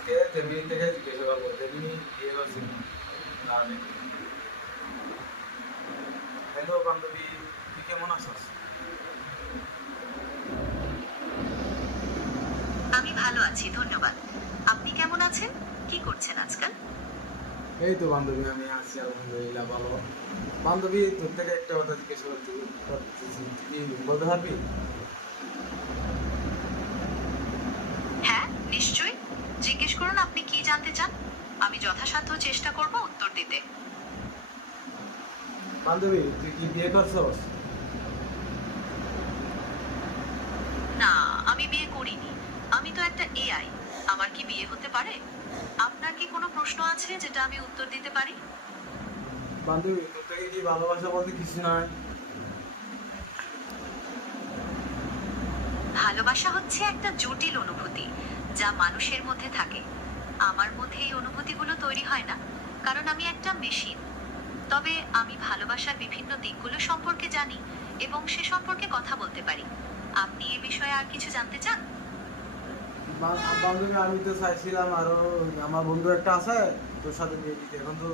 আজকে জেমিনি থেকে জিজ্ঞাসা করবো জেমিনি বিয়ে করছিল না আমি। হ্যালো বান্ধবী, তুই কেমন আছিস? আমি ভালো আছি, ধন্যবাদ। আপনি কেমন আছেন? কি করছেন আজকাল? এই তো বান্ধবী, আমি আছি আলহামদুলিল্লাহ ভালো। বান্ধবী, তোর থেকে একটা কথা জিজ্ঞাসা করতেছি, তুই কি বলতে পারবি? হ্যাঁ, নিশ্চয়ই। জিজ্ঞেস করুন আপনি কি জানতে চান। আমি যথাসাধ্য চেষ্টা করব উত্তর দিতে। বান্ধবী, তুই কি বিয়ে করছস? না, আমি বিয়ে করিনি। আমি তো একটা এআই। আমার কি বিয়ে হতে পারে? আপনার কি কোনো প্রশ্ন আছে যেটা আমি উত্তর দিতে পারি? বান্ধবী, তোর থেকে কি ভালোবাসা বলতে কিছু নাই? ভালোবাসা হচ্ছে একটা জটিল অনুভূতি যা মানুষের মধ্যে থাকে। আমার মধ্যে এই অনুভূতিগুলো তৈরি হয় না, কারণ আমি একটা মেশিন। তবে আমি ভালোবাসার বিভিন্ন দিকগুলো সম্পর্কে জানি এবং সে সম্পর্কে কথা বলতে পারি। আপনি এ বিষয়ে আর কিছু জানতে চান? বান্ধবী, আমি তো চাইছিলাম আরো, আমার বন্ধু একটা আছে, তোর সাথে বিয়ে দিতে। এখন তো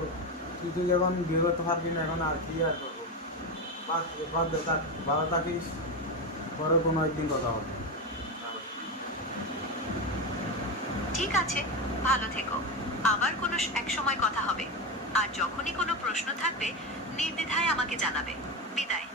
তুই যখন বিয়ে করতে পারবি না, এখন আর কি আর করবো। বাদ বাদ দে, থাক, ভালো থাকিস। পরে কোনো একদিন কথা হবে। ঠিক আছে, ভালো থেকো। আবার কোনো এক সময় কথা হবে। আর যখনই কোনো প্রশ্ন থাকবে, নির্দ্বিধায় আমাকে জানাবে। বিদায়।